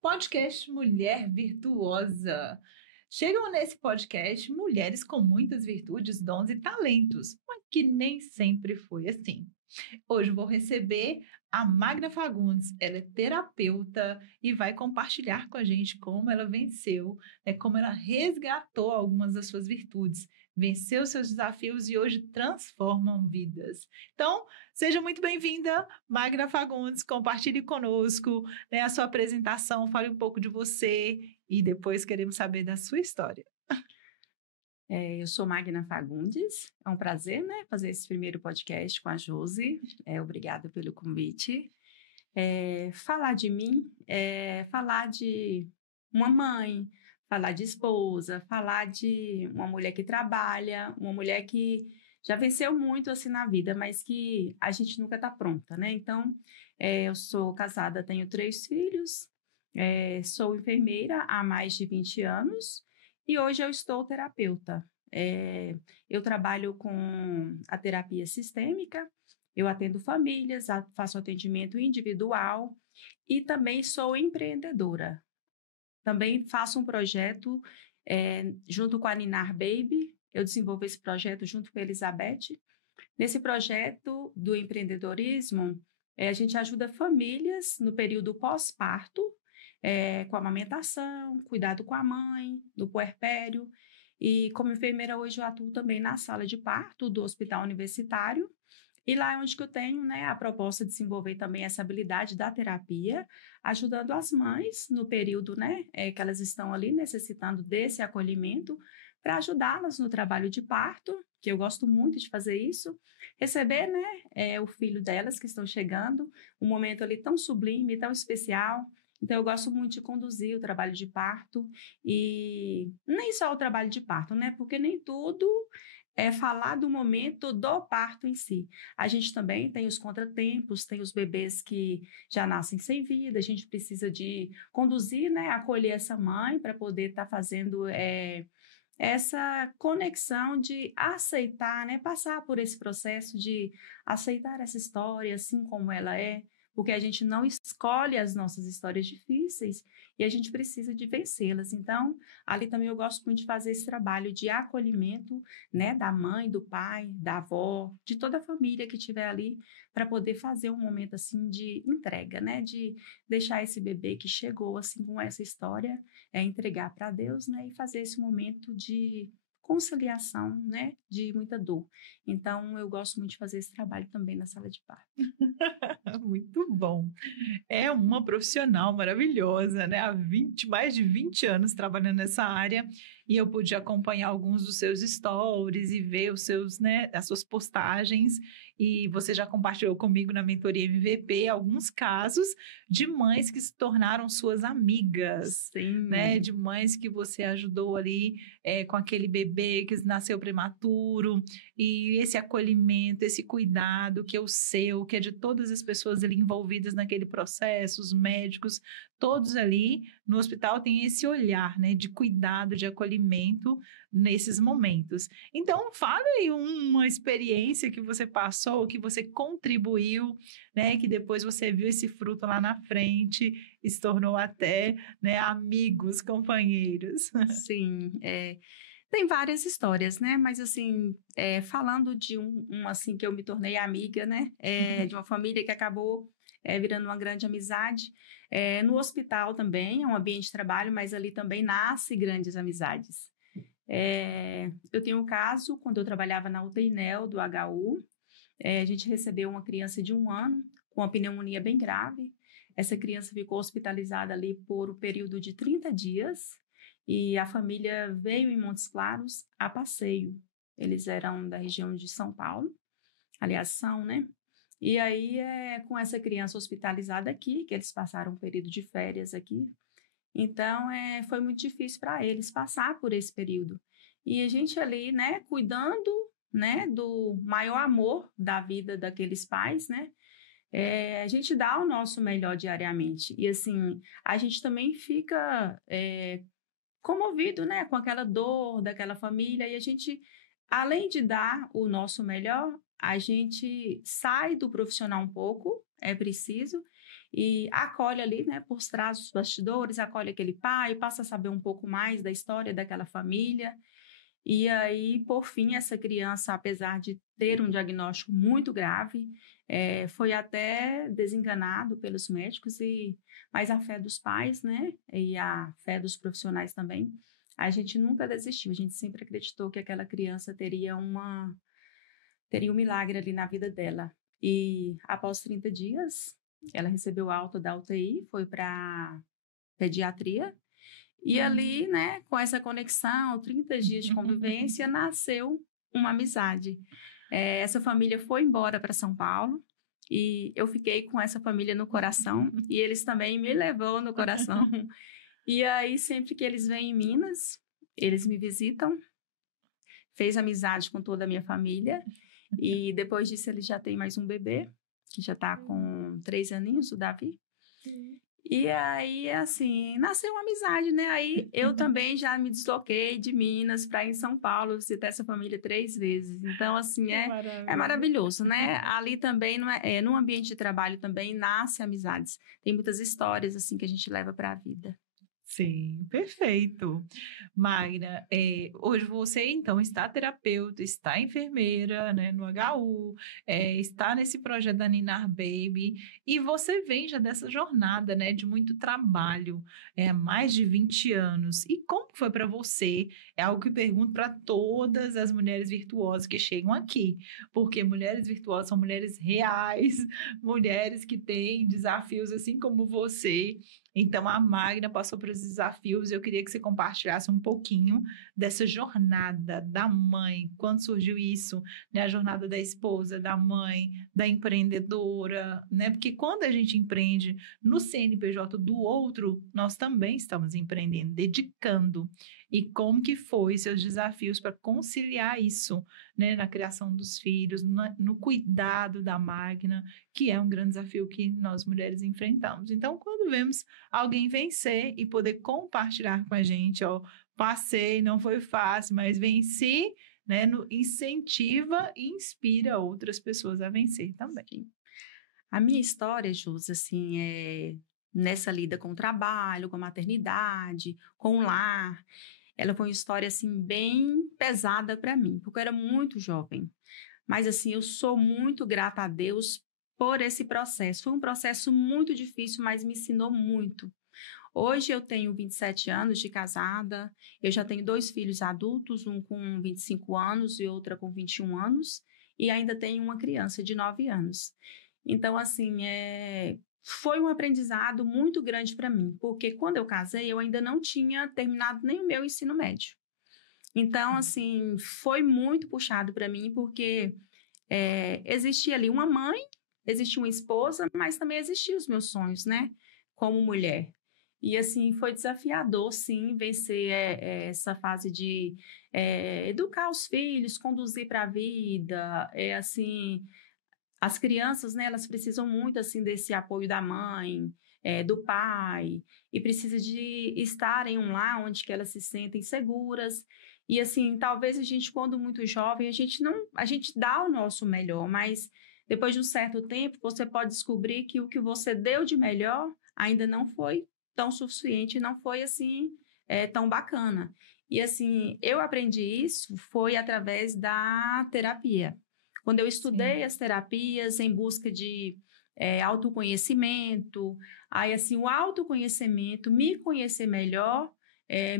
Podcast Mulher Virtuosa. Chegam nesse podcast mulheres com muitas virtudes, dons e talentos, mas que nem sempre foi assim. Hoje vou receber a Magna Fagundes. Ela é terapeuta e vai compartilhar com a gente como ela venceu, como ela resgatou algumas das suas virtudes, venceu seus desafios e hoje transformam vidas. Então, seja muito bem-vinda, Magna Fagundes. Compartilhe conosco, a sua apresentação, fale um pouco de você e depois queremos saber da sua história. Eu sou Magna Fagundes, é um prazer, fazer esse primeiro podcast com a Josi, obrigada pelo convite. Falar de mim, falar de uma mãe, falar de esposa, falar de uma mulher que trabalha, uma mulher que já venceu muito assim na vida, mas que a gente nunca está pronta, né? Então, eu sou casada, tenho 3 filhos, sou enfermeira há mais de 20 anos, e hoje eu estou terapeuta. Eu trabalho com a terapia sistêmica, eu atendo famílias, faço atendimento individual e também sou empreendedora. Também faço um projeto junto com a Ninar Baby, eu desenvolvo esse projeto junto com a Elizabeth. Nesse projeto do empreendedorismo, a gente ajuda famílias no período pós-parto, com amamentação, cuidado com a mãe, no puerpério. E como enfermeira hoje eu atuo também na sala de parto do Hospital Universitário. E lá é onde que eu tenho, a proposta de desenvolver também essa habilidade da terapia, ajudando as mães no período, que elas estão ali necessitando desse acolhimento, para ajudá-las no trabalho de parto, que eu gosto muito de fazer isso, receber, o filho delas que estão chegando, um momento ali tão sublime, tão especial. Então, eu gosto muito de conduzir o trabalho de parto e nem só o trabalho de parto, porque nem tudo é falar do momento do parto em si. A gente também tem os contratempos, tem os bebês que já nascem sem vida, a gente precisa de conduzir, acolher essa mãe para poder estar fazendo essa conexão de aceitar, passar por esse processo de aceitar essa história assim como ela é, porque a gente não escolhe as nossas histórias difíceis e a gente precisa de vencê-las. Então, ali também eu gosto muito de fazer esse trabalho de acolhimento, da mãe, do pai, da avó, de toda a família que estiver ali, para poder fazer um momento assim de entrega, de deixar esse bebê que chegou assim com essa história, entregar para Deus, e fazer esse momento de conciliação, de muita dor. Então, eu gosto muito de fazer esse trabalho também na sala de parto. Muito bom. É uma profissional maravilhosa, Há mais de 20 anos trabalhando nessa área e eu pude acompanhar alguns dos seus stories e ver os seus, as suas postagens e você já compartilhou comigo na mentoria MVP alguns casos de mães que se tornaram suas amigas, Sim. De mães que você ajudou ali com aquele bebê que nasceu prematuro e esse acolhimento, esse cuidado que é o seu, que é de todas as pessoas ali envolvidas naquele processo, os médicos, todos ali no hospital têm esse olhar, de cuidado, de acolhimento nesses momentos. Então, fala aí uma experiência que você passou, que você contribuiu, que depois você viu esse fruto lá na frente e se tornou até, amigos, companheiros. Sim, tem várias histórias, mas assim, falando de um assim que eu me tornei amiga, de uma família que acabou virando uma grande amizade. No hospital também, é um ambiente de trabalho, mas ali também nasce grandes amizades. Eu tenho um caso, quando eu trabalhava na UTI NEL do HU, a gente recebeu uma criança de 1 ano com uma pneumonia bem grave. Essa criança ficou hospitalizada ali por um período de 30 dias e a família veio em Montes Claros a passeio. Eles eram da região de São Paulo, aliás, são, E aí, com essa criança hospitalizada aqui, que eles passaram um período de férias aqui, então foi muito difícil para eles passar por esse período. E a gente ali, cuidando, do maior amor da vida daqueles pais, a gente dá o nosso melhor diariamente. E assim, a gente também fica comovido, com aquela dor daquela família. E a gente, além de dar o nosso melhor, a gente sai do profissional um pouco, é preciso, e acolhe ali, né, por trás dos bastidores, acolhe aquele pai, passa a saber um pouco mais da história daquela família. E aí, por fim, essa criança, apesar de ter um diagnóstico muito grave, foi até desenganado pelos médicos, mas a fé dos pais, né, e a fé dos profissionais também, a gente nunca desistiu, a gente sempre acreditou que aquela criança teria um milagre ali na vida dela. E após 30 dias, ela recebeu alta da UTI, foi para pediatria, e ali, né, com essa conexão, 30 dias de convivência, nasceu uma amizade. Essa família foi embora para São Paulo e eu fiquei com essa família no coração e eles também me levou no coração. E aí, sempre que eles vêm em Minas, eles me visitam, fez amizade com toda a minha família e depois disso ele já tem mais um bebê, que já está com 3 aninhos, o Davi. E aí, assim, nasceu uma amizade, né? Aí eu também já me desloquei de Minas para ir em São Paulo, visitar essa família 3 vezes. Então, assim, é maravilhoso, né? Ali também, no ambiente de trabalho também, nasce amizades. Tem muitas histórias, assim, que a gente leva para a vida. Sim, perfeito. Magna, hoje você, então, está terapeuta, está enfermeira, né, no HU, está nesse projeto da Ninar Baby, e você vem já dessa jornada, né, de muito trabalho, há mais de 20 anos. E como foi para você? É algo que eu pergunto para todas as mulheres virtuosas que chegam aqui, porque mulheres virtuosas são mulheres reais, mulheres que têm desafios assim como você. Então, a Magna passou por esses desafios e eu queria que você compartilhasse um pouquinho dessa jornada da mãe, quando surgiu isso, né? A jornada da esposa, da mãe, da empreendedora, né? Porque quando a gente empreende no CNPJ do outro, nós também estamos empreendendo, dedicando. E como que foi seus desafios para conciliar isso, né? Na criação dos filhos, no cuidado da Magna, que é um grande desafio que nós mulheres enfrentamos. Então, quando vemos alguém vencer e poder compartilhar com a gente, ó, passei, não foi fácil, mas venci, né, incentiva e inspira outras pessoas a vencer também. A minha história, Jus, assim, nessa lida com o trabalho, com a maternidade, com o lar, ela foi uma história, assim, bem pesada para mim, porque eu era muito jovem. Mas, assim, eu sou muito grata a Deus por esse processo. Foi um processo muito difícil, mas me ensinou muito. Hoje eu tenho 27 anos de casada, eu já tenho 2 filhos adultos, um com 25 anos e outra com 21 anos, e ainda tenho uma criança de 9 anos. Então, assim, foi um aprendizado muito grande para mim, porque quando eu casei, eu ainda não tinha terminado nem o meu ensino médio. Então, assim, foi muito puxado para mim, porque existia ali uma mãe, existia uma esposa, mas também existiam os meus sonhos, né? Como mulher. E, assim, foi desafiador, sim, vencer essa fase de educar os filhos, conduzir para a vida, assim... As crianças, né, elas precisam muito, assim, desse apoio da mãe, do pai, e precisa de estar em um lar onde que elas se sentem seguras. E, assim, talvez a gente, quando muito jovem, a gente dá o nosso melhor, mas depois de um certo tempo, você pode descobrir que o que você deu de melhor ainda não foi tão suficiente, não foi, assim, tão bacana. E, assim, eu aprendi isso foi através da terapia. Quando eu estudei as terapias em busca de autoconhecimento, aí, assim, o autoconhecimento, me conhecer melhor,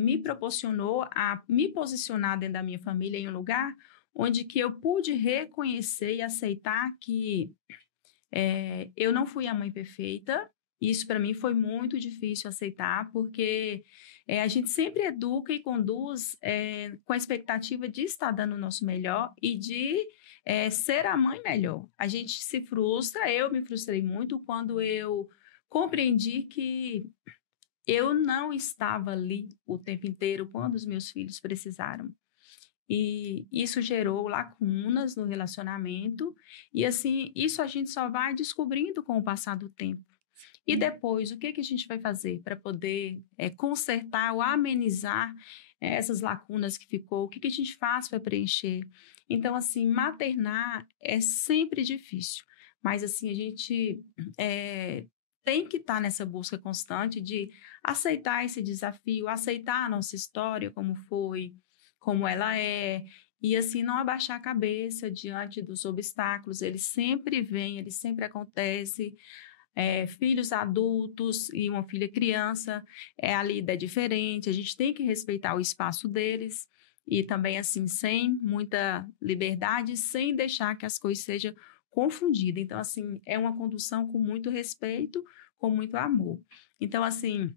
me proporcionou a me posicionar dentro da minha família em um lugar onde que eu pude reconhecer e aceitar que eu não fui a mãe perfeita. Isso para mim foi muito difícil aceitar, porque a gente sempre educa e conduz com a expectativa de estar dando o nosso melhor e de ser a mãe melhor. A gente se frustra, eu me frustrei muito quando eu compreendi que eu não estava ali o tempo inteiro quando os meus filhos precisaram. E isso gerou lacunas no relacionamento. E, assim, isso a gente só vai descobrindo com o passar do tempo. E depois, o que a gente vai fazer para poder consertar ou amenizar essas lacunas que ficou? O que a gente faz para preencher? Então, assim, maternar é sempre difícil. Mas, assim, a gente tem que estar nessa busca constante de aceitar esse desafio, aceitar a nossa história como foi, como ela é, e assim não abaixar a cabeça diante dos obstáculos. Eles sempre vêm, eles sempre acontecem. Filhos adultos e uma filha criança, a lida é diferente, a gente tem que respeitar o espaço deles e também assim, sem muita liberdade, sem deixar que as coisas sejam confundidas. Então, assim, é uma condução com muito respeito, com muito amor. Então, assim,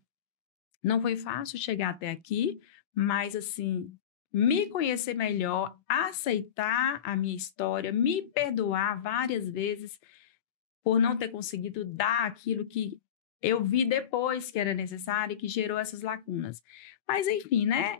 não foi fácil chegar até aqui, mas assim, me conhecer melhor, aceitar a minha história, me perdoar várias vezes por não ter conseguido dar aquilo que eu vi depois que era necessário e que gerou essas lacunas. Mas, enfim, né?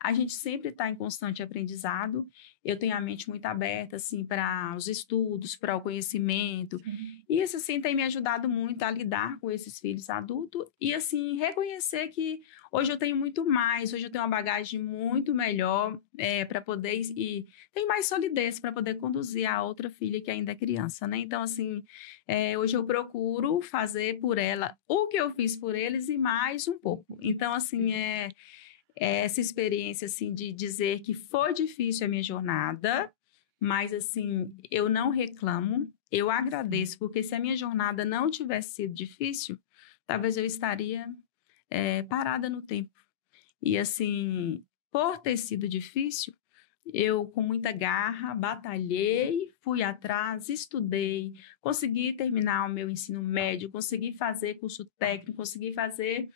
A gente sempre está em constante aprendizado. Eu tenho a mente muito aberta, assim, para os estudos, para o conhecimento. Sim. E isso, assim, tem me ajudado muito a lidar com esses filhos adultos e, assim, reconhecer que hoje eu tenho muito mais, hoje eu tenho uma bagagem muito melhor para poder... E tenho mais solidez para poder conduzir a outra filha que ainda é criança, né? Então, assim, hoje eu procuro fazer por ela o que eu fiz por eles e mais um pouco. Então, assim, essa experiência, assim, de dizer que foi difícil a minha jornada, mas, assim, eu não reclamo, eu agradeço, porque se a minha jornada não tivesse sido difícil, talvez eu estaria parada no tempo. E, assim, por ter sido difícil, eu, com muita garra, batalhei, fui atrás, estudei, consegui terminar o meu ensino médio, consegui fazer curso técnico, consegui fazer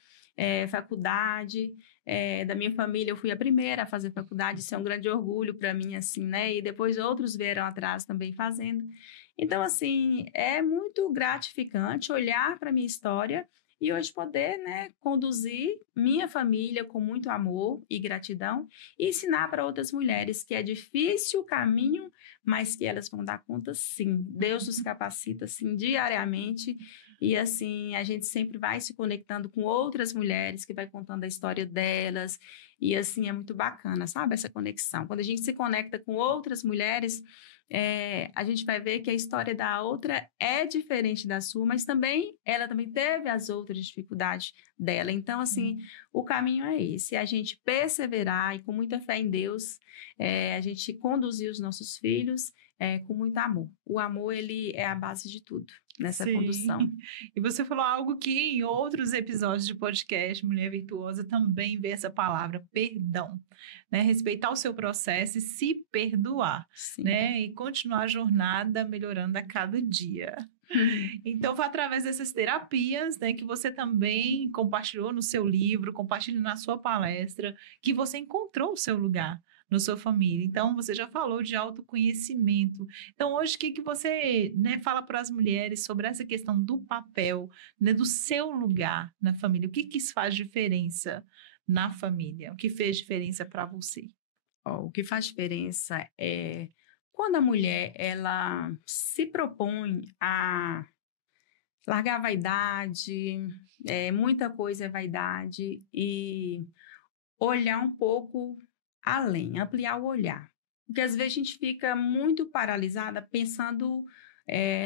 faculdade. Da minha família, eu fui a primeira a fazer faculdade, isso é um grande orgulho para mim, assim, né? E depois outros vieram atrás também fazendo. Então, assim, é muito gratificante olhar para a minha história e hoje poder, né, conduzir minha família com muito amor e gratidão e ensinar para outras mulheres que é difícil o caminho, mas que elas vão dar conta sim. Deus os capacita assim diariamente e assim a gente sempre vai se conectando com outras mulheres que vai contando a história delas e assim é muito bacana, sabe, essa conexão. Quando a gente se conecta com outras mulheres, a gente vai ver que a história da outra é diferente da sua, mas também ela também teve as outras dificuldades dela. Então, assim, o caminho é esse, a gente perseverar e com muita fé em Deus, a gente conduzir os nossos filhos com muito amor. O amor, ele é a base de tudo nessa Sim. condução. E você falou algo que em outros episódios de podcast Mulher Virtuosa também vê essa palavra, perdão, né? Respeitar o seu processo e se perdoar, Sim. né? E continuar a jornada melhorando a cada dia. Então, foi através dessas terapias, né, que você também compartilhou no seu livro, compartilhou na sua palestra, que você encontrou o seu lugar na sua família. Então, você já falou de autoconhecimento. Então, hoje, o que você, né, fala para as mulheres sobre essa questão do papel, né, do seu lugar na família? O que isso faz diferença na família? O que fez diferença para você? O que faz diferença é quando a mulher ela se propõe a largar a vaidade, muita coisa é vaidade, e olhar um pouco além, ampliar o olhar. Porque às vezes a gente fica muito paralisada pensando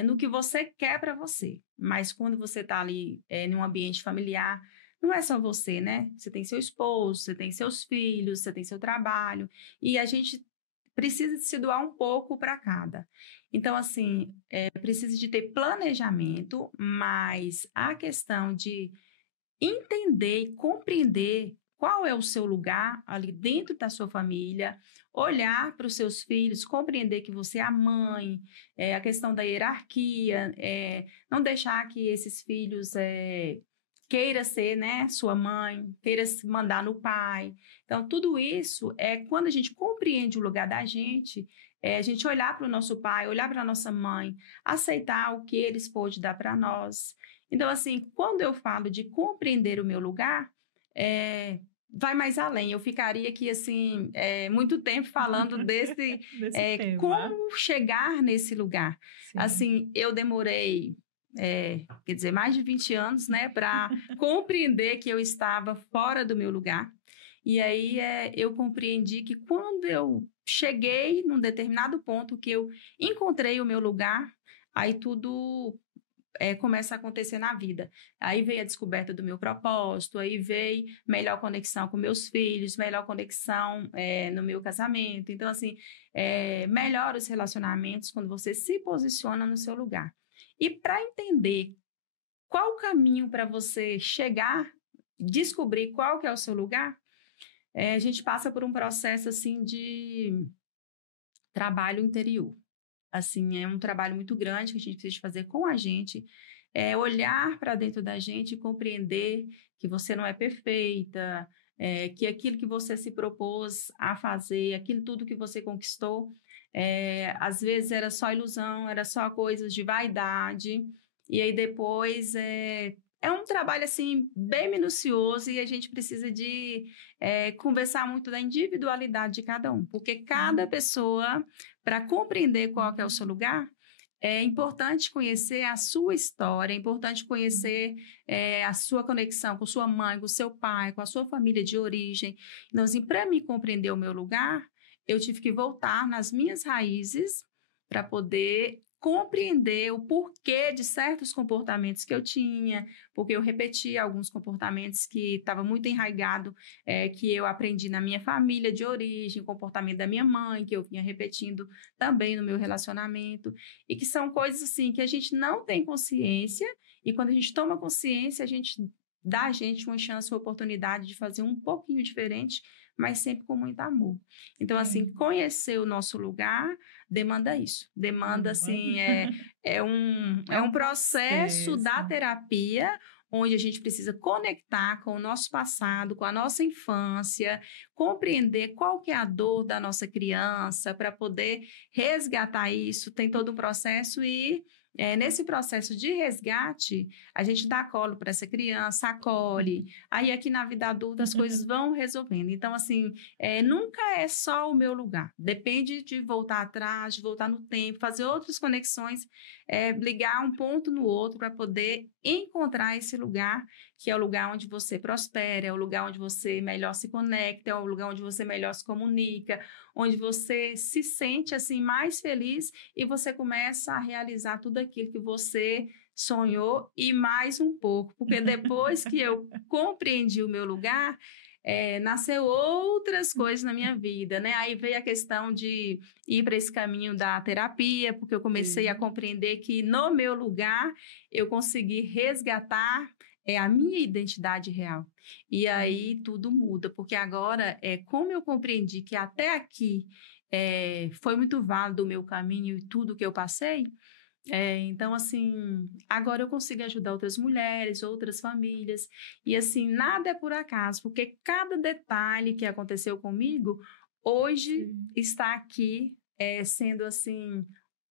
no que você quer para você. Mas quando você está ali em um ambiente familiar, não é só você, né? Você tem seu esposo, você tem seus filhos, você tem seu trabalho. E a gente precisa se doar um pouco para cada. Então, assim, precisa de ter planejamento, mas a questão de entender e compreender qual é o seu lugar ali dentro da sua família, olhar para os seus filhos, compreender que você é a mãe, a questão da hierarquia, não deixar que esses filhos queira ser, né, sua mãe, queira se mandar no pai. Então, tudo isso quando a gente compreende o lugar da gente, a gente olhar para o nosso pai, olhar para a nossa mãe, aceitar o que eles podem dar para nós. Então, assim, quando eu falo de compreender o meu lugar, vai mais além. Eu ficaria aqui, assim, muito tempo falando desse tema. como chegar nesse lugar. Sim. Assim, eu demorei, quer dizer, mais de 20 anos, né, para compreender que eu estava fora do meu lugar. E aí eu compreendi que quando eu cheguei num determinado ponto que eu encontrei o meu lugar, aí tudo começa a acontecer na vida. Aí veio a descoberta do meu propósito, aí veio melhor conexão com meus filhos, melhor conexão no meu casamento. Então, assim, melhora os relacionamentos quando você se posiciona no seu lugar. E para entender qual o caminho para você chegar, descobrir qual que é o seu lugar, a gente passa por um processo, assim, de trabalho interior. Assim, é um trabalho muito grande que a gente precisa fazer com a gente, olhar para dentro da gente e compreender que você não é perfeita, que aquilo que você se propôs a fazer, aquilo tudo que você conquistou, às vezes era só ilusão, era só coisas de vaidade, e aí depois é um trabalho, assim, bem minucioso e a gente precisa de conversar muito da individualidade de cada um, porque cada pessoa, para compreender qual que é o seu lugar, é importante conhecer a sua história, é importante conhecer a sua conexão com sua mãe, com seu pai, com a sua família de origem. Então, assim, para me compreender o meu lugar, eu tive que voltar nas minhas raízes para poder compreender o porquê de certos comportamentos que eu tinha, porque eu repetia alguns comportamentos que estavam muito enraigado, que eu aprendi na minha família de origem, comportamento da minha mãe, que eu vinha repetindo também no meu relacionamento, e que são coisas assim que a gente não tem consciência, e quando a gente toma consciência, a gente dá a gente uma chance, uma oportunidade de fazer um pouquinho diferente, mas sempre com muito amor. Então, assim, conhecer o nosso lugar demanda isso. Demanda, assim, é um processo da terapia onde a gente precisa conectar com o nosso passado, com a nossa infância, compreender qual que é a dor da nossa criança para poder resgatar isso. Tem todo um processo e nesse processo de resgate, a gente dá colo para essa criança, acolhe. Aí aqui na vida adulta as coisas vão resolvendo. Então, assim, nunca é só o meu lugar. Depende de voltar atrás, de voltar no tempo, fazer outras conexões, ligar um ponto no outro para poder encontrar esse lugar, que é o lugar onde você prospera, é o lugar onde você melhor se conecta, é o lugar onde você melhor se comunica, onde você se sente, assim, mais feliz e você começa a realizar tudo aquilo que você sonhou e mais um pouco, porque depois que eu compreendi o meu lugar, nasceu outras coisas na minha vida, né? Aí veio a questão de ir para esse caminho da terapia, porque eu comecei a compreender que no meu lugar eu consegui resgatar a minha identidade real. E aí tudo muda, porque agora, como eu compreendi que até aqui foi muito válido o meu caminho e tudo que eu passei, então, assim, agora eu consigo ajudar outras mulheres, outras famílias, e assim, nada é por acaso, porque cada detalhe que aconteceu comigo, hoje está aqui, sendo assim,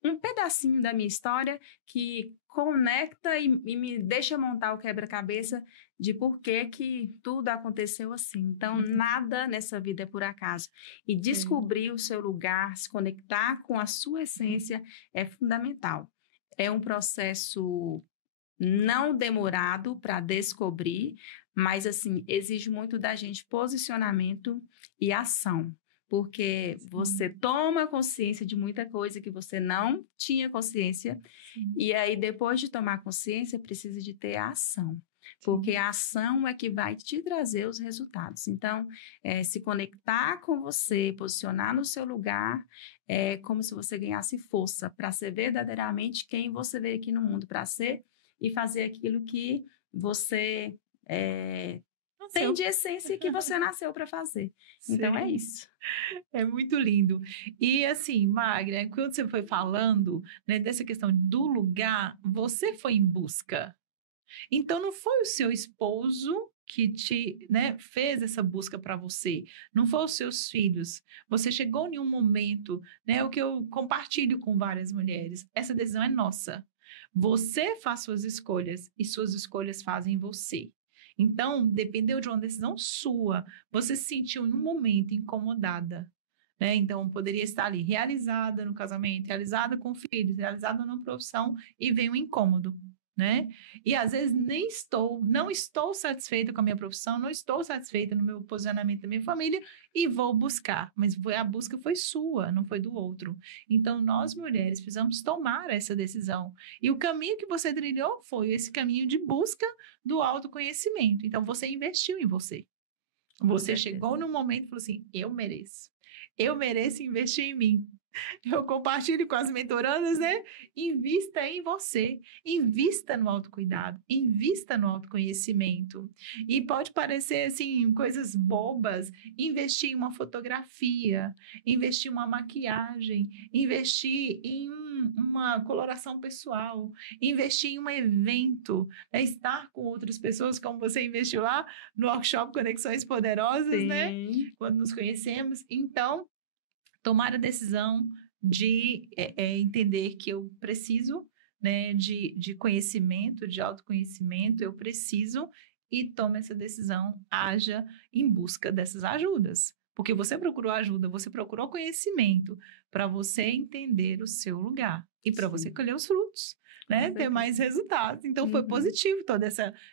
um pedacinho da minha história que conecta e me deixa montar o quebra-cabeça de por que tudo aconteceu assim. Então, nada nessa vida é por acaso. E descobrir o seu lugar, se conectar com a sua essência é fundamental. É um processo não demorado para descobrir, mas, assim, exige muito da gente posicionamento e ação. Porque você toma consciência de muita coisa que você não tinha consciência. E aí, depois de tomar consciência, precisa de ter a ação. Porque a ação é que vai te trazer os resultados. Então, se conectar com você, posicionar no seu lugar, é como se você ganhasse força para ser verdadeiramente quem você veio aqui no mundo para ser e fazer aquilo que você tem de essência que você nasceu para fazer. Então, é isso. É muito lindo. E assim, Magna, quando você foi falando, né, dessa questão do lugar, você foi em busca. Então, não foi o seu esposo que te, né, fez essa busca para você, não foi os seus filhos. Você chegou em um momento, né, o que eu compartilho com várias mulheres, essa decisão é nossa. Você faz suas escolhas e suas escolhas fazem você. Então, dependeu de uma decisão sua, você se sentiu em um momento incomodada, né? Então, poderia estar ali realizada no casamento, realizada com filhos, realizada na profissão e veio um incômodo. né? E às vezes não estou satisfeita com a minha profissão, não estou satisfeita no meu posicionamento da minha família e vou buscar. Mas a busca foi sua, não foi do outro. Então, nós mulheres precisamos tomar essa decisão. E o caminho que você trilhou foi esse caminho de busca do autoconhecimento. Então, você investiu em você. Você chegou num momento e falou assim: eu mereço. Eu mereço investir em mim. Eu compartilho com as mentorandas, né? Invista em você, invista no autocuidado, invista no autoconhecimento. E pode parecer, assim, coisas bobas, investir em uma fotografia, investir em uma maquiagem, investir em uma coloração pessoal, investir em um evento, né? Estar com outras pessoas, como você investiu lá no workshop Conexões Poderosas, Sim. né? Quando nos conhecemos. Então, tomar a decisão de entender que eu preciso, né, de conhecimento, de autoconhecimento, eu preciso, e tome essa decisão, haja em busca dessas ajudas. Porque você procurou ajuda, você procurou conhecimento para você entender o seu lugar e para você colher os frutos, né? Ter mais resultados. Então, foi positivo toda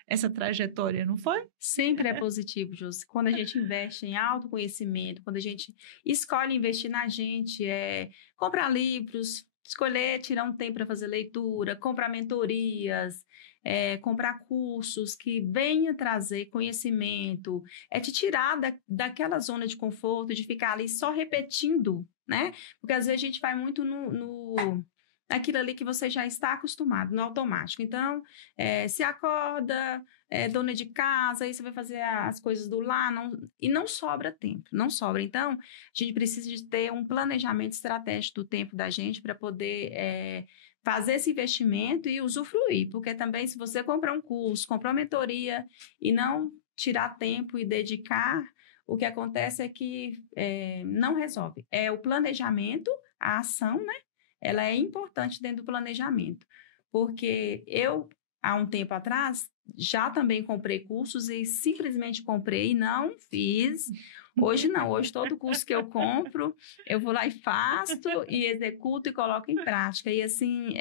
essa trajetória, não foi? Sempre é positivo, Josi. Quando a gente investe em autoconhecimento, quando a gente escolhe investir na gente, comprar livros, escolher tirar um tempo para fazer leitura, comprar mentorias, comprar cursos que venham trazer conhecimento, te tirar daquela zona de conforto, de ficar ali só repetindo, né? Porque às vezes a gente vai muito naquilo ali que você já está acostumado, no automático. Então, se acorda, dona de casa, aí você vai fazer as coisas do lar, e não sobra tempo, não sobra. Então, a gente precisa de ter um planejamento estratégico do tempo da gente para poder fazer esse investimento e usufruir, porque também se você comprar um curso, comprar uma mentoria e não tirar tempo e dedicar, o que acontece é que não resolve. É o planejamento, a ação, né? Ela é importante dentro do planejamento, porque eu, há um tempo atrás, já também comprei cursos e simplesmente comprei e não fiz. Hoje não, hoje todo curso que eu compro, eu vou lá e faço e executo e coloco em prática. E assim,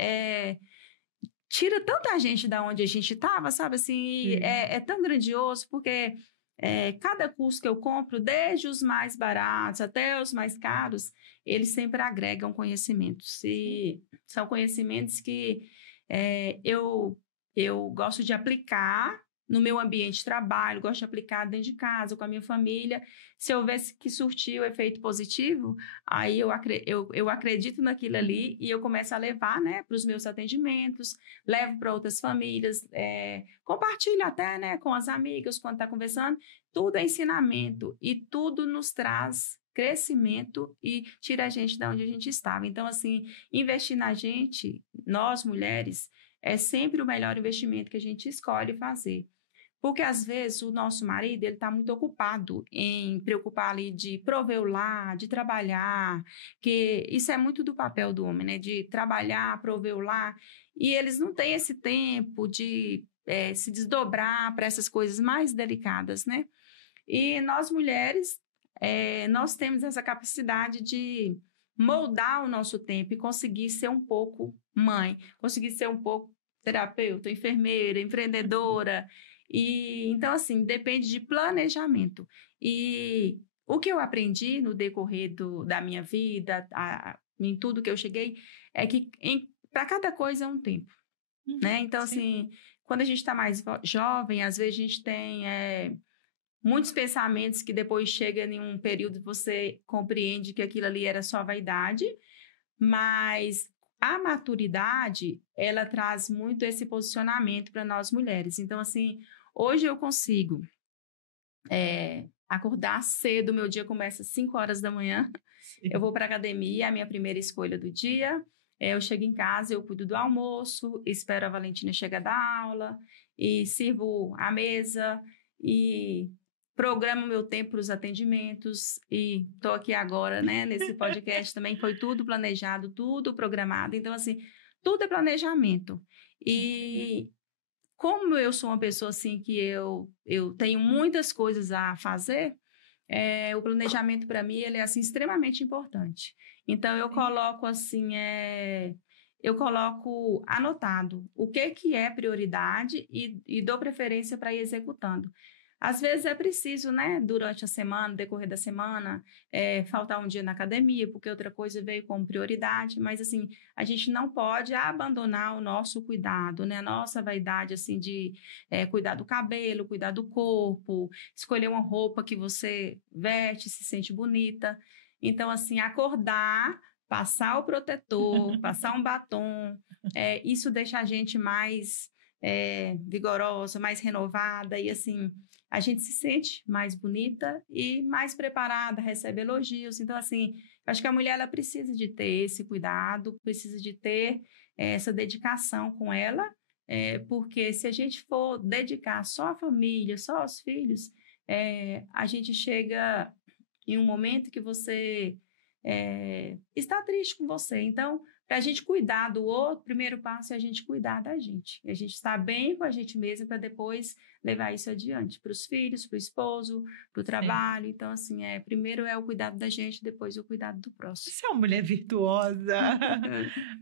tira tanta gente da onde a gente estava, sabe? Assim, é tão grandioso, porque cada curso que eu compro, desde os mais baratos até os mais caros, eles sempre agregam conhecimentos. E são conhecimentos que eu gosto de aplicar no meu ambiente de trabalho, gosto de aplicar dentro de casa, com a minha família. Se eu ver que surtiu efeito positivo, aí eu acredito naquilo ali e eu começo a levar, né, para os meus atendimentos, levo para outras famílias, compartilho até, né, com as amigas quando está conversando. Tudo é ensinamento e tudo nos traz crescimento e tira a gente de onde a gente estava. Então, assim, investir na gente, nós mulheres, é sempre o melhor investimento que a gente escolhe fazer. Porque, às vezes, o nosso marido, ele está muito ocupado em preocupar ali de prover o lar, de trabalhar, que isso é muito do papel do homem, né? De trabalhar, prover o lar, e eles não têm esse tempo de se desdobrar para essas coisas mais delicadas, né? E nós, mulheres, nós temos essa capacidade de moldar o nosso tempo e conseguir ser um pouco mãe, conseguir ser um pouco terapeuta, enfermeira, empreendedora. E então, assim, depende de planejamento. E o que eu aprendi no decorrer da minha vida, em tudo que eu cheguei, é que para cada coisa é um tempo, né? Então, assim, quando a gente está mais jovem, às vezes a gente tem muitos pensamentos que depois chega em um período que você compreende que aquilo ali era só vaidade, mas a maturidade, ela traz muito esse posicionamento para nós mulheres. Então, assim, hoje eu consigo acordar cedo, meu dia começa às 5 horas da manhã, eu vou para a academia, a minha primeira escolha do dia, eu chego em casa, eu cuido do almoço, espero a Valentina chegar da aula e sirvo a mesa e programo meu tempo para os atendimentos e estou aqui agora, né, nesse podcast também, foi tudo planejado, tudo programado, então assim, tudo é planejamento. E como eu sou uma pessoa assim que eu tenho muitas coisas a fazer, o planejamento para mim ele é assim extremamente importante. Então eu coloco assim eu coloco anotado o que é prioridade e dou preferência para ir executando. Às vezes é preciso, né, durante a semana, no decorrer da semana, faltar um dia na academia, porque outra coisa veio como prioridade, mas, assim, a gente não pode abandonar o nosso cuidado, né, a nossa vaidade, assim, de cuidar do cabelo, cuidar do corpo, escolher uma roupa que você veste, se sente bonita. Então, assim, acordar, passar o protetor, passar um batom, isso deixa a gente mais vigorosa, mais renovada e, assim, a gente se sente mais bonita e mais preparada, recebe elogios. Então, assim, eu acho que a mulher ela precisa de ter esse cuidado, precisa de ter essa dedicação com ela, porque se a gente for dedicar só à família, só aos filhos, a gente chega em um momento que você está triste com você. Então, para a gente cuidar do outro, o primeiro passo é a gente cuidar da gente. E a gente estar bem com a gente mesma para depois levar isso adiante para os filhos, para o esposo, para o trabalho. Então, assim, primeiro é o cuidado da gente, depois o cuidado do próximo. Você é uma mulher virtuosa.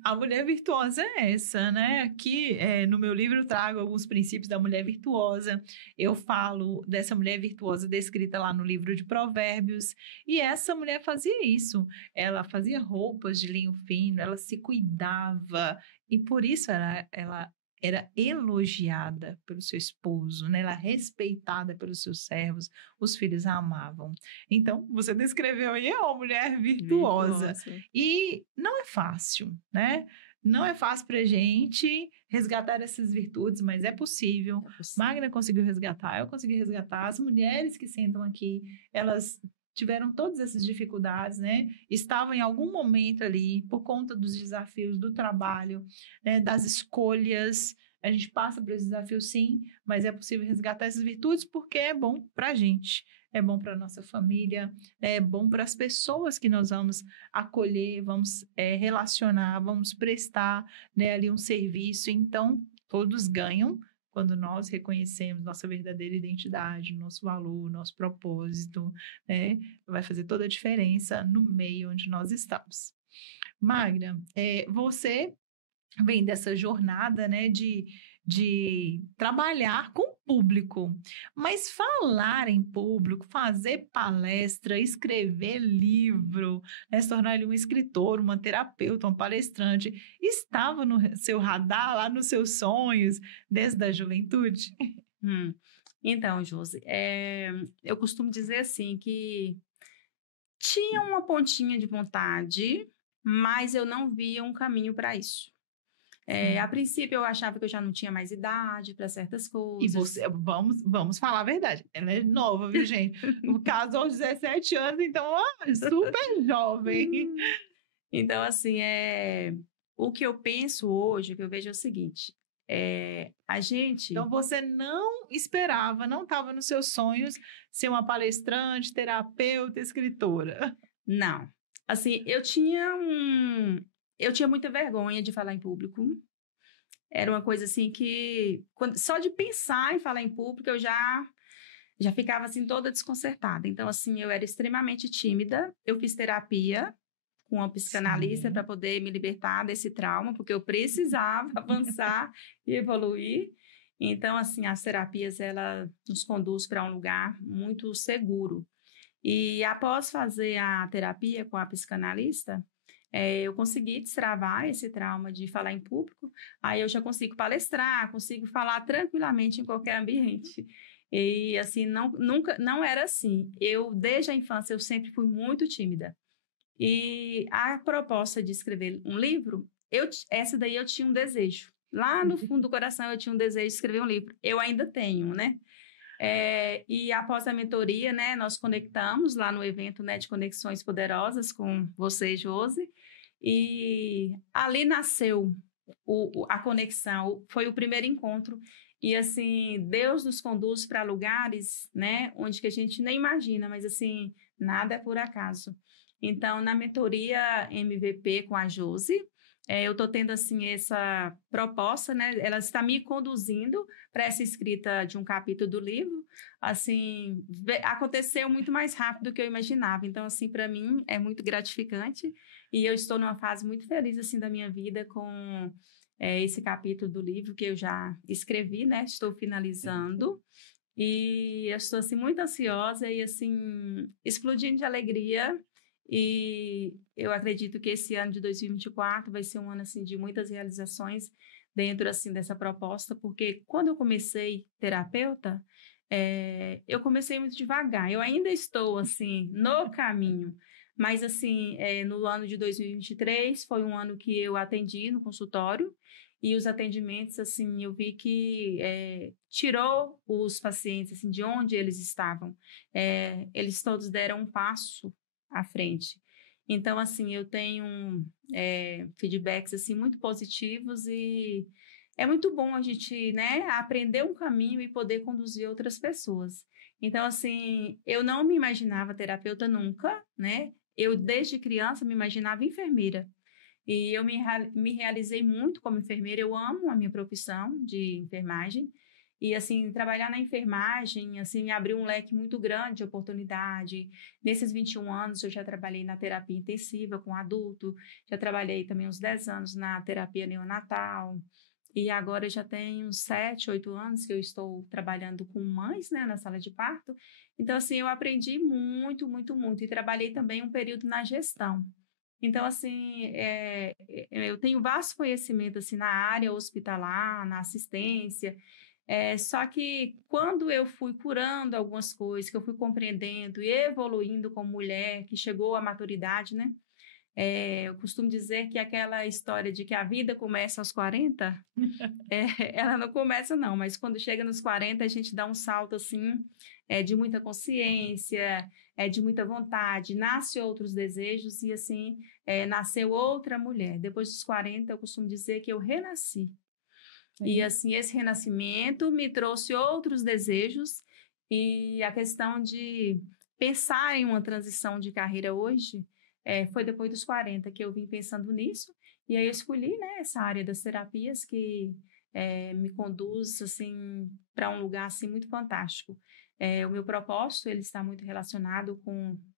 A mulher virtuosa é essa, né? Aqui no meu livro eu trago alguns princípios da mulher virtuosa. Eu falo dessa mulher virtuosa descrita lá no livro de Provérbios. E essa mulher fazia isso. Ela fazia roupas de linho fino, ela se cuidava. E por isso ela era elogiada pelo seu esposo, né? Ela era respeitada pelos seus servos, os filhos a amavam. Então, você descreveu aí uma mulher virtuosa. E não é fácil, né? Não é fácil para a gente resgatar essas virtudes, mas é possível. Magna conseguiu resgatar, eu consegui resgatar. As mulheres que sentam aqui, elas tiveram todas essas dificuldades, né? Estavam em algum momento ali, por conta dos desafios do trabalho, né? Das escolhas. A gente passa por esses desafios, sim, mas é possível resgatar essas virtudes porque é bom para a gente, é bom para a nossa família, é bom para as pessoas que nós vamos acolher, vamos relacionar, vamos prestar, né, ali um serviço. Então, todos ganham quando nós reconhecemos nossa verdadeira identidade, nosso valor, nosso propósito, né? Vai fazer toda a diferença no meio onde nós estamos. Magna, você vem dessa jornada, né, de trabalhar com o público, mas falar em público, fazer palestra, escrever livro, né, se tornar ele um escritor, uma terapeuta, um palestrante, estava no seu radar, lá nos seus sonhos, desde a juventude? Então, Josi, eu costumo dizer assim que tinha uma pontinha de vontade, mas eu não via um caminho para isso. A princípio, eu achava que eu já não tinha mais idade para certas coisas. E você, vamos falar a verdade, ela é nova, viu, gente? No caso, aos 17 anos, então, super jovem. Então, assim, o que eu penso hoje, o que eu vejo é o seguinte, a gente... Então, você não esperava, não estava nos seus sonhos ser uma palestrante, terapeuta, escritora? Não. Assim, eu tinha muita vergonha de falar em público. Era uma coisa assim que, só de pensar em falar em público, eu já ficava assim toda desconcertada. Então, assim, eu era extremamente tímida. Eu fiz terapia com uma psicanalista para poder me libertar desse trauma, porque eu precisava avançar e evoluir. Então, assim, as terapias, ela nos conduz para um lugar muito seguro. E após fazer a terapia com a psicanalista, eu consegui destravar esse trauma de falar em público, aí eu já consigo palestrar, consigo falar tranquilamente em qualquer ambiente. E, assim, não era assim. Desde a infância, eu sempre fui muito tímida. E a proposta de escrever um livro, essa daí eu tinha um desejo. Lá no fundo do coração, eu tinha um desejo de escrever um livro. Eu ainda tenho, né? E após a mentoria, né, nós conectamos lá no evento, né, de Conexões Poderosas com você, Josi, e ali nasceu a conexão, foi o primeiro encontro, e assim, Deus nos conduz para lugares, né, onde que a gente nem imagina, mas assim, nada é por acaso. Então, na mentoria MVP com a Josi, eu estou tendo, assim, essa proposta, né? Ela está me conduzindo para essa escrita de um capítulo do livro. Assim, aconteceu muito mais rápido do que eu imaginava. Então, assim, para mim é muito gratificante e eu estou numa fase muito feliz, assim, da minha vida com esse capítulo do livro que eu já escrevi, né? Estou finalizando. E eu estou, assim, muito ansiosa e, assim, explodindo de alegria. E eu acredito que esse ano de 2024 vai ser um ano, assim, de muitas realizações dentro, assim, dessa proposta, porque quando eu comecei terapeuta, eu comecei muito devagar. Eu ainda estou, assim, no caminho. Mas, assim, no ano de 2023 foi um ano que eu atendi no consultório e os atendimentos, assim, eu vi que tirou os pacientes, assim, de onde eles estavam. Eles todos deram um passo à frente. Então, assim, eu tenho feedbacks, assim, muito positivos e é muito bom a gente, né, aprender um caminho e poder conduzir outras pessoas. Então, assim, eu não me imaginava terapeuta nunca, né? Eu, desde criança, me imaginava enfermeira. E eu me realizei muito como enfermeira. Eu amo a minha profissão de enfermagem. E, assim, trabalhar na enfermagem, assim, me abriu um leque muito grande de oportunidade. Nesses 21 anos, eu já trabalhei na terapia intensiva com adulto, já trabalhei também uns 10 anos na terapia neonatal. E agora eu já tenho 7, 8 anos que eu estou trabalhando com mães, né, na sala de parto. Então, assim, eu aprendi muito, muito, muito. E trabalhei também um período na gestão. Então, assim, eu tenho vasto conhecimento, assim, na área hospitalar, na assistência, só que quando eu fui curando algumas coisas, que eu fui compreendendo e evoluindo como mulher, que chegou à maturidade, né? Eu costumo dizer que aquela história de que a vida começa aos 40, ela não começa não, mas quando chega nos 40 a gente dá um salto assim, de muita consciência, de muita vontade, nasce outros desejos e assim, nasceu outra mulher. Depois dos 40 eu costumo dizer que eu renasci. E assim, esse renascimento me trouxe outros desejos e a questão de pensar em uma transição de carreira hoje foi depois dos 40 que eu vim pensando nisso. E aí eu escolhi, né, essa área das terapias que me conduz assim para um lugar assim muito fantástico. O meu propósito ele está muito relacionado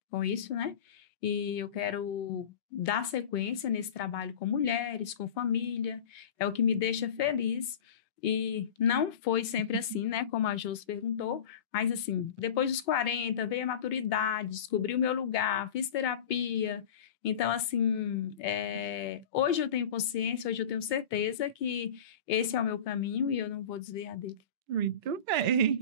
com isso, né? E eu quero dar sequência nesse trabalho com mulheres, com família, é o que me deixa feliz. E não foi sempre assim, né? Como a Josi perguntou, mas assim, depois dos 40, veio a maturidade, descobri o meu lugar, fiz terapia. Então, assim, hoje eu tenho consciência, hoje eu tenho certeza que esse é o meu caminho e eu não vou desviar dele. Muito bem.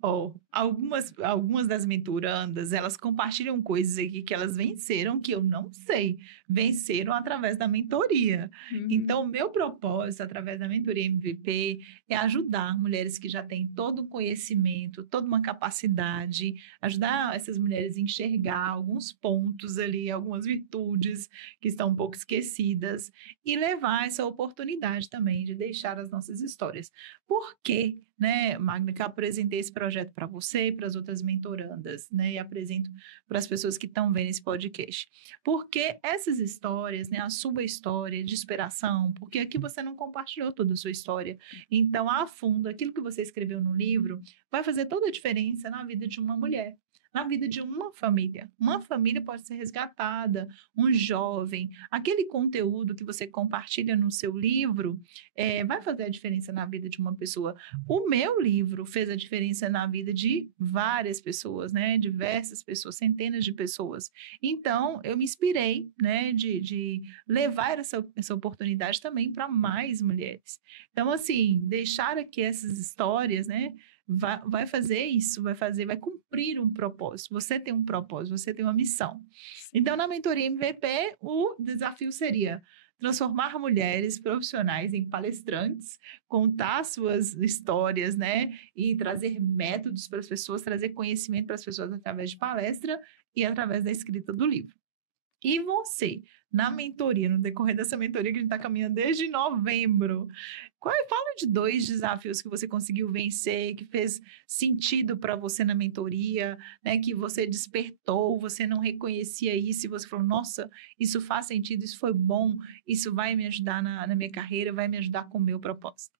Algumas das mentorandas, elas compartilham coisas aqui que elas venceram, que eu não sei. Venceram através da mentoria. Então, o meu propósito, através da mentoria MVP, é ajudar mulheres que já têm todo o conhecimento, toda uma capacidade, ajudar essas mulheres a enxergar alguns pontos ali, algumas virtudes que estão um pouco esquecidas, e levar essa oportunidade também de deixar as nossas histórias. Por que, né, Magna, que eu apresentei esse projeto para você e para as outras mentorandas, né, e apresento para as pessoas que estão vendo esse podcast? Porque essas histórias, né, a sua história de superação, porque aqui você não compartilhou toda a sua história, então, a fundo, aquilo que você escreveu no livro vai fazer toda a diferença na vida de uma mulher, na vida de uma família. Uma família pode ser resgatada, um jovem, aquele conteúdo que você compartilha no seu livro vai fazer a diferença na vida de uma pessoa. O meu livro fez a diferença na vida de várias pessoas, né? Diversas pessoas, centenas de pessoas. Então, eu me inspirei, né, de levar essa oportunidade também para mais mulheres. Então, assim, deixar aqui essas histórias, né? Vai fazer isso, vai cumprir um propósito. Você tem um propósito, você tem uma missão. Então, na mentoria MVP, o desafio seria transformar mulheres profissionais em palestrantes, contar suas histórias, né? E trazer métodos para as pessoas, trazer conhecimento para as pessoas através de palestra e através da escrita do livro. E você, na mentoria, no decorrer dessa mentoria que a gente está caminhando desde novembro, fala de 2 desafios que você conseguiu vencer, que fez sentido para você na mentoria, né? Que você despertou, você não reconhecia isso e você falou, nossa, isso faz sentido, isso foi bom, isso vai me ajudar na minha carreira, vai me ajudar com o meu propósito.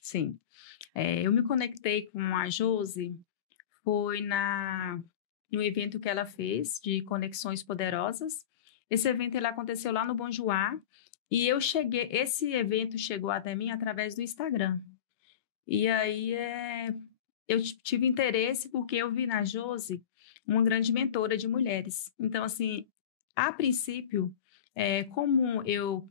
Sim. Eu me conectei com a Josi, foi no evento que ela fez de Conexões Poderosas. Esse evento ele aconteceu lá no Bom Joá e esse evento chegou até mim através do Instagram. E aí eu tive interesse porque eu vi na Josi uma grande mentora de mulheres. Então, assim, a princípio, como eu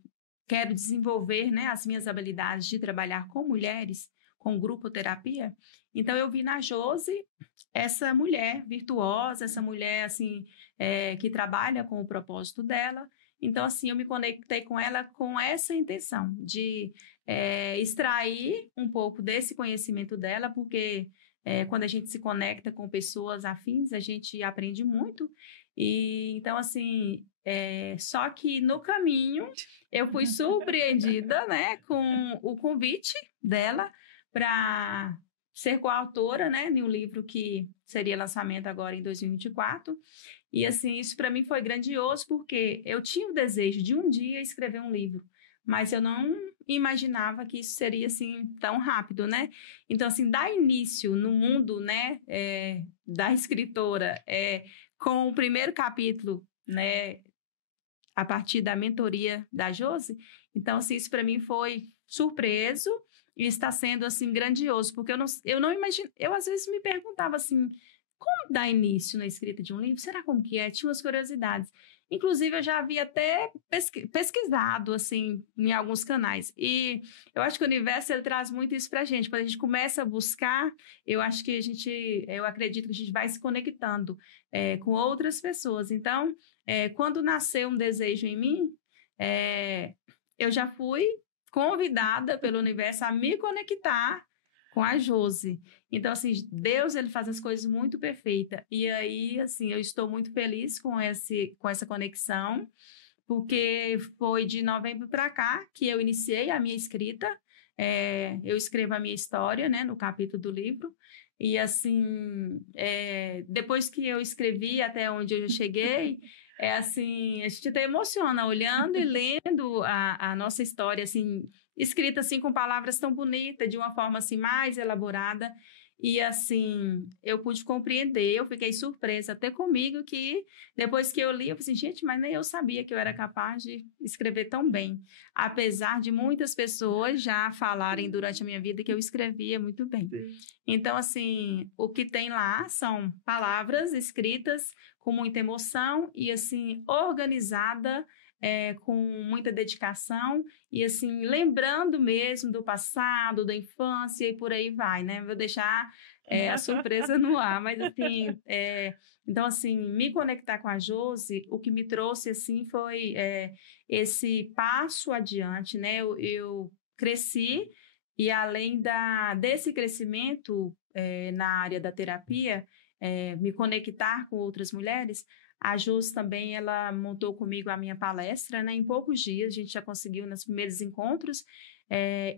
quero desenvolver, né, as minhas habilidades de trabalhar com mulheres, com grupoterapia, então eu vi na Josi essa mulher virtuosa, essa mulher assim que trabalha com o propósito dela. Então, assim, eu me conectei com ela com essa intenção de extrair um pouco desse conhecimento dela, porque quando a gente se conecta com pessoas afins, a gente aprende muito. E então, assim, só que no caminho eu fui surpreendida, né, com o convite dela para ser coautora, né, de um livro que seria lançamento agora em 2024. E assim, isso para mim foi grandioso, porque eu tinha o desejo de um dia escrever um livro, mas eu não imaginava que isso seria assim tão rápido, né? Então, assim, dar início no mundo, né, da escritora, com o primeiro capítulo, né, a partir da mentoria da Josi, então, assim, isso para mim foi surpreso e está sendo, assim, grandioso, porque eu não imagino, eu às vezes me perguntava assim, como dar início na escrita de um livro? Será como que é? Tinha umas curiosidades. Inclusive, eu já havia até pesquisado, assim, em alguns canais. E eu acho que o universo, ele traz muito isso pra gente. Quando a gente começa a buscar, eu acredito que a gente vai se conectando com outras pessoas. Então, quando nasceu um desejo em mim, eu já fui convidada pelo universo a me conectar com a Josi. Então, assim, Deus, ele faz as coisas muito perfeitas. E aí, assim, eu estou muito feliz com essa conexão, porque foi de novembro para cá que eu iniciei a minha escrita. Eu escrevo a minha história, né, no capítulo do livro. E, assim, depois que eu escrevi até onde eu cheguei, assim, a gente até emociona olhando e lendo a nossa história, assim, escrita assim com palavras tão bonitas, de uma forma assim mais elaborada. E assim, eu pude compreender, eu fiquei surpresa até comigo que depois que eu li, eu falei assim, gente, mas nem eu sabia que eu era capaz de escrever tão bem. Apesar de muitas pessoas já falarem durante a minha vida que eu escrevia muito bem. Então, assim, o que tem lá são palavras escritas com muita emoção e assim, organizada, com muita dedicação e assim, lembrando mesmo do passado, da infância e por aí vai, né? Vou deixar a surpresa no ar, mas assim, então assim, me conectar com a Josi, o que me trouxe assim foi esse passo adiante, né? Eu cresci e além desse crescimento na área da terapia, me conectar com outras mulheres, a Josi também, ela montou comigo a minha palestra, né? Em poucos dias, a gente já conseguiu nos primeiros encontros.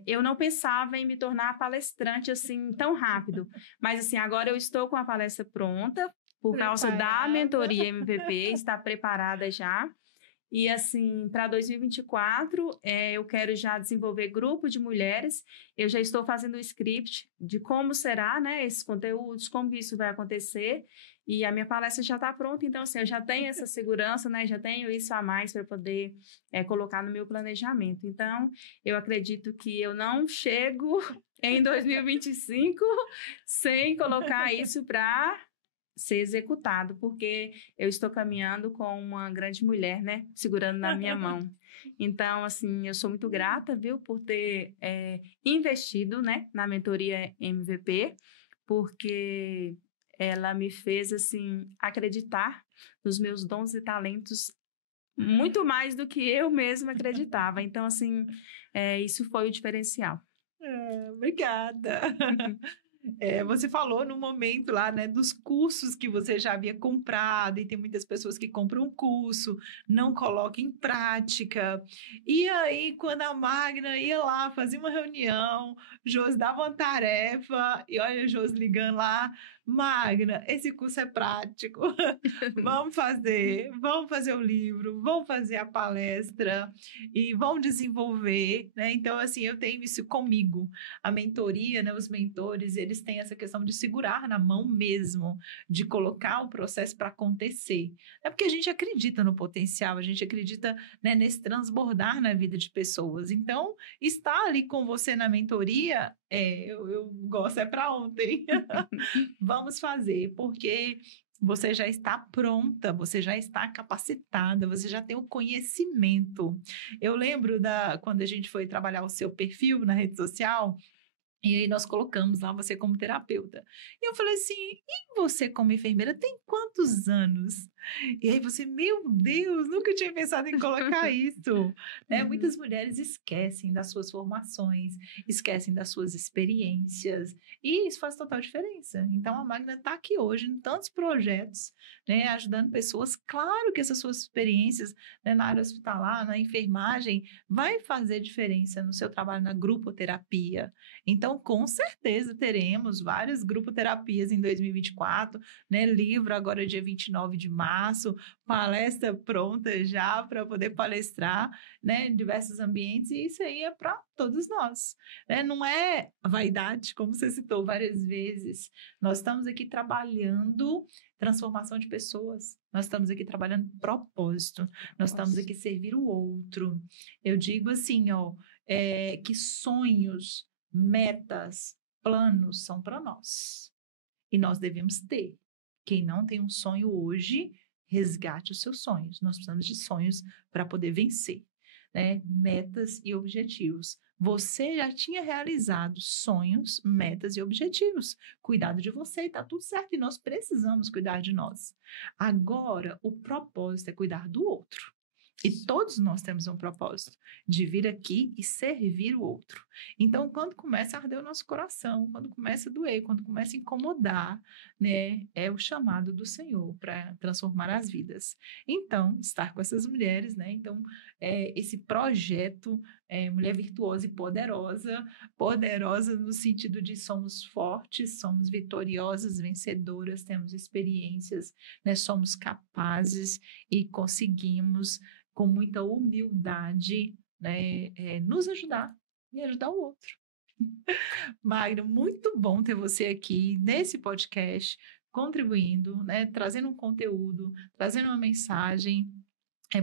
Eu não pensava em me tornar palestrante assim tão rápido, mas assim, agora eu estou com a palestra pronta, por causa da mentoria MVP, está preparada já. E assim, para 2024, eu quero já desenvolver grupo de mulheres. Eu já estou fazendo o script de como será, né, esses conteúdos, como isso vai acontecer. E a minha palestra já está pronta, então assim, eu já tenho essa segurança, né, já tenho isso a mais para poder colocar no meu planejamento. Então, eu acredito que eu não chego em 2025 sem colocar isso para ser executado, porque eu estou caminhando com uma grande mulher, né, segurando na minha mão. Então, assim, eu sou muito grata, viu, por ter investido, né, na mentoria MVP, porque ela me fez, assim, acreditar nos meus dons e talentos muito mais do que eu mesma acreditava. Então, assim, isso foi o diferencial. Obrigada. Você falou no momento lá, né, dos cursos que você já havia comprado, e tem muitas pessoas que compram um curso, não colocam em prática. E aí, quando a Magna ia lá, fazia uma reunião, Josi dava uma tarefa, e olha, Josi ligando lá, Magna, esse curso é prático. Vamos fazer o livro, vamos fazer a palestra e vamos desenvolver, né? Então, assim, eu tenho isso comigo. A mentoria, né, os mentores, eles têm essa questão de segurar na mão mesmo, de colocar o processo para acontecer. É porque a gente acredita no potencial, a gente acredita, né, nesse transbordar na vida de pessoas. Então, estar ali com você na mentoria, eu gosto, é para ontem. Vamos fazer, porque você já está pronta, você já está capacitada, você já tem o conhecimento. Eu lembro quando a gente foi trabalhar o seu perfil na rede social, e aí nós colocamos lá você como terapeuta. E eu falei assim, e você como enfermeira tem quantos anos? E aí você, meu Deus, nunca tinha pensado em colocar isso. Né? Muitas mulheres esquecem das suas formações, esquecem das suas experiências, e isso faz total diferença. Então a Magna está aqui hoje em tantos projetos, né, ajudando pessoas. Claro que essas suas experiências, né, na área hospitalar, na enfermagem, vai fazer diferença no seu trabalho na grupoterapia. Então, com certeza, teremos várias grupoterapias em 2024, né? Livro agora dia 29 de março, palestra pronta já para poder palestrar, né, em diversos ambientes, e isso aí é para todos nós, né? Não é vaidade, como você citou várias vezes. Nós estamos aqui trabalhando transformação de pessoas, nós estamos aqui trabalhando propósito, nós estamos aqui servir o outro. Eu digo assim, ó, que sonhos, metas, planos são para nós. E nós devemos ter. Quem não tem um sonho hoje, resgate os seus sonhos. Nós precisamos de sonhos para poder vencer, né? Metas e objetivos. Você já tinha realizado sonhos, metas e objetivos. Cuidado de você, está tudo certo. E nós precisamos cuidar de nós. Agora, o propósito é cuidar do outro. E todos nós temos um propósito de vir aqui e servir o outro. Então, quando começa a arder o nosso coração, quando começa a doer, quando começa a incomodar, né, é o chamado do Senhor para transformar as vidas. Então, estar com essas mulheres, né? Então, esse projeto, Mulher Virtuosa e Poderosa, poderosa no sentido de somos fortes, somos vitoriosas, vencedoras, temos experiências, né? Somos capazes e conseguimos com muita humildade, né, nos ajudar e ajudar o outro. Magno, muito bom ter você aqui nesse podcast, contribuindo, né, trazendo um conteúdo, trazendo uma mensagem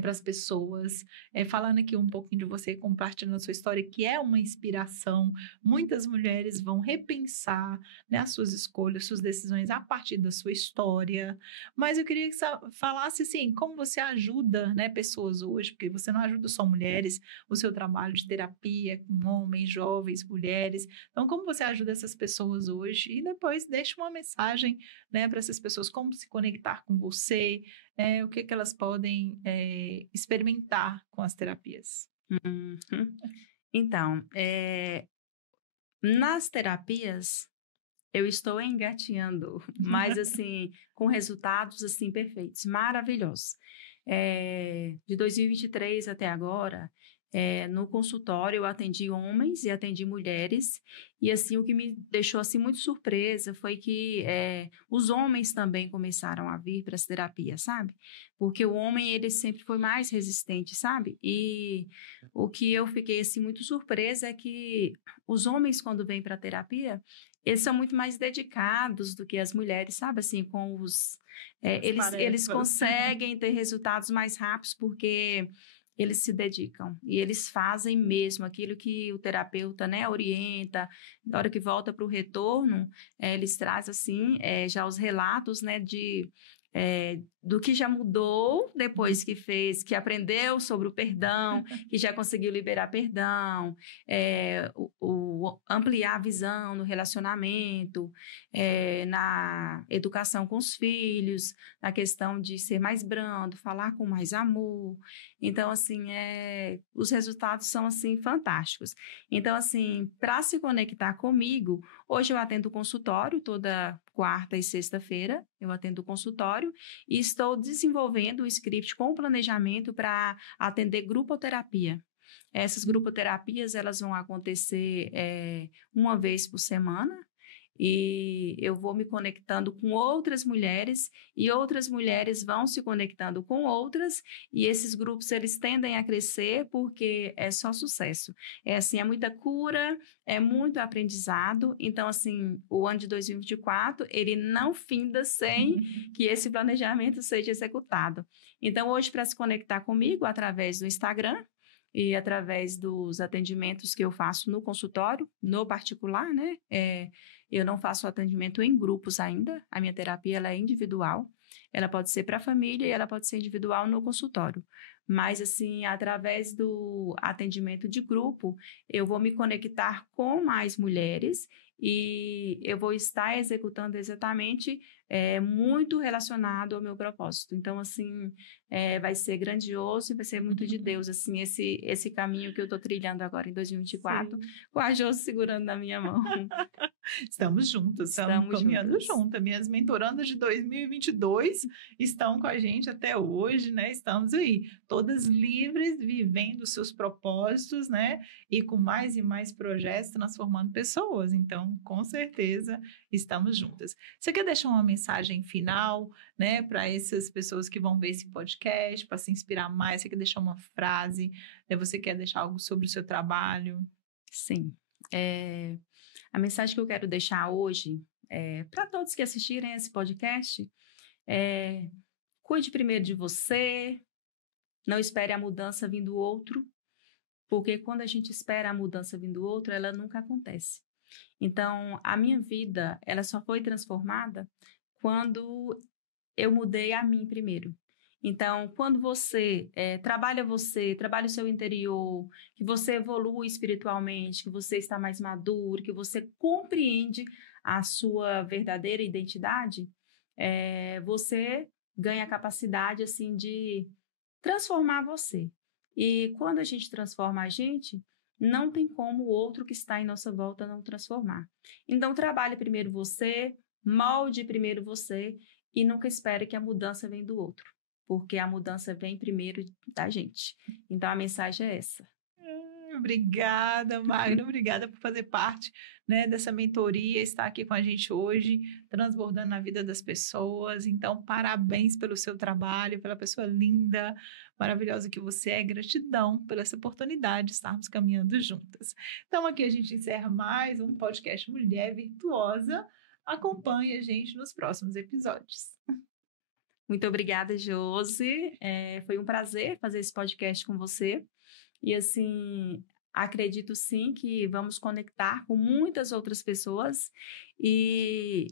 para as pessoas, falando aqui um pouquinho de você, compartilhando a sua história, que é uma inspiração. Muitas mulheres vão repensar, né, as suas escolhas, suas decisões a partir da sua história. Mas eu queria que você falasse assim, como você ajuda, né, pessoas hoje, porque você não ajuda só mulheres, o seu trabalho de terapia com homens, jovens, mulheres. Então, como você ajuda essas pessoas hoje? E depois deixa uma mensagem, né, para essas pessoas, como se conectar com você, o que elas podem experimentar com as terapias. Então, nas terapias, eu estou engatinhando, mas assim, com resultados assim perfeitos, maravilhosos. De 2023 até agora, no consultório eu atendi homens e atendi mulheres, e assim, o que me deixou assim muito surpresa foi que os homens também começaram a vir para as terapias, sabe? Porque o homem, ele sempre foi mais resistente, sabe? E o que eu fiquei assim muito surpresa é que os homens, quando vêm para a terapia, eles são muito mais dedicados do que as mulheres, sabe? Assim, com eles conseguem ter resultados mais rápidos porque eles se dedicam e eles fazem mesmo aquilo que o terapeuta, né, orienta. Na hora que volta para o retorno, eles trazem assim já os relatos, né, de do que já mudou depois que fez, que aprendeu sobre o perdão, que já conseguiu liberar perdão, ampliar a visão no relacionamento, na educação com os filhos, na questão de ser mais brando, falar com mais amor. Então, assim, os resultados são, assim, fantásticos. Então, assim, para se conectar comigo, hoje eu atendo consultório toda quarta e sexta-feira, eu atendo consultório e estou desenvolvendo o script com planejamento para atender grupoterapia. Essas grupoterapias, elas vão acontecer uma vez por semana, e eu vou me conectando com outras mulheres e outras mulheres vão se conectando com outras, e esses grupos eles tendem a crescer porque é só sucesso. É muita cura, é muito aprendizado. Então, assim, o ano de 2024, ele não finda sem que esse planejamento seja executado. Então, hoje, para se conectar comigo através do Instagram e através dos atendimentos que eu faço no consultório, no particular, né? Eu não faço atendimento em grupos ainda, a minha terapia ela é individual, ela pode ser para a família e ela pode ser individual no consultório. Mas, assim, através do atendimento de grupo, eu vou me conectar com mais mulheres e eu vou estar executando exatamente muito relacionado ao meu propósito. Então, assim, vai ser grandioso e vai ser muito de Deus, assim, esse caminho que eu estou trilhando agora em 2024, Sim. com a Jô segurando na minha mão. Estamos juntas, estamos caminhando juntas. Minhas mentorandas de 2022 estão com a gente até hoje, né? Estamos aí, todas livres, vivendo seus propósitos, né? E com mais e mais projetos, transformando pessoas. Então, com certeza, estamos juntas. Você quer deixar uma mensagem final, né? Para essas pessoas que vão ver esse podcast, para se inspirar mais? Você quer deixar uma frase? Né? Você quer deixar algo sobre o seu trabalho? Sim. A mensagem que eu quero deixar hoje, para todos que assistirem esse podcast, cuide primeiro de você, não espere a mudança vir do outro, porque quando a gente espera a mudança vir do outro, ela nunca acontece. Então, a minha vida, ela só foi transformada quando eu mudei a mim primeiro. Então, quando você trabalha o seu interior, que você evolui espiritualmente, que você está mais maduro, que você compreende a sua verdadeira identidade, você ganha a capacidade, assim, de transformar você. E quando a gente transforma a gente, não tem como o outro que está em nossa volta não transformar. Então, trabalhe primeiro você, molde primeiro você e nunca espere que a mudança venha do outro, porque a mudança vem primeiro da gente. Então, a mensagem é essa. Obrigada, Magna. Obrigada por fazer parte, né, dessa mentoria, estar aqui com a gente hoje, transbordando na vida das pessoas. Então, parabéns pelo seu trabalho, pela pessoa linda, maravilhosa que você é. Gratidão pela essa oportunidade de estarmos caminhando juntas. Então, aqui a gente encerra mais um podcast Mulher Virtuosa. Acompanhe a gente nos próximos episódios. Muito obrigada, Josi. Foi um prazer fazer esse podcast com você. E, assim, acredito sim que vamos conectar com muitas outras pessoas. E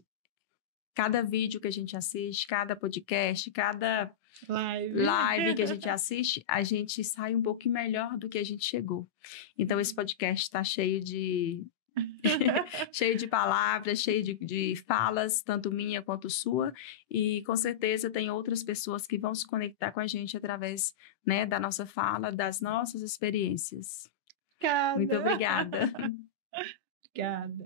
cada vídeo que a gente assiste, cada podcast, cada live que a gente assiste, a gente sai um pouquinho melhor do que a gente chegou. Então, esse podcast está cheio de cheio de palavras, cheio de falas, tanto minha quanto sua, e com certeza tem outras pessoas que vão se conectar com a gente através, né, da nossa fala, das nossas experiências. Obrigada. Muito obrigada. Obrigada.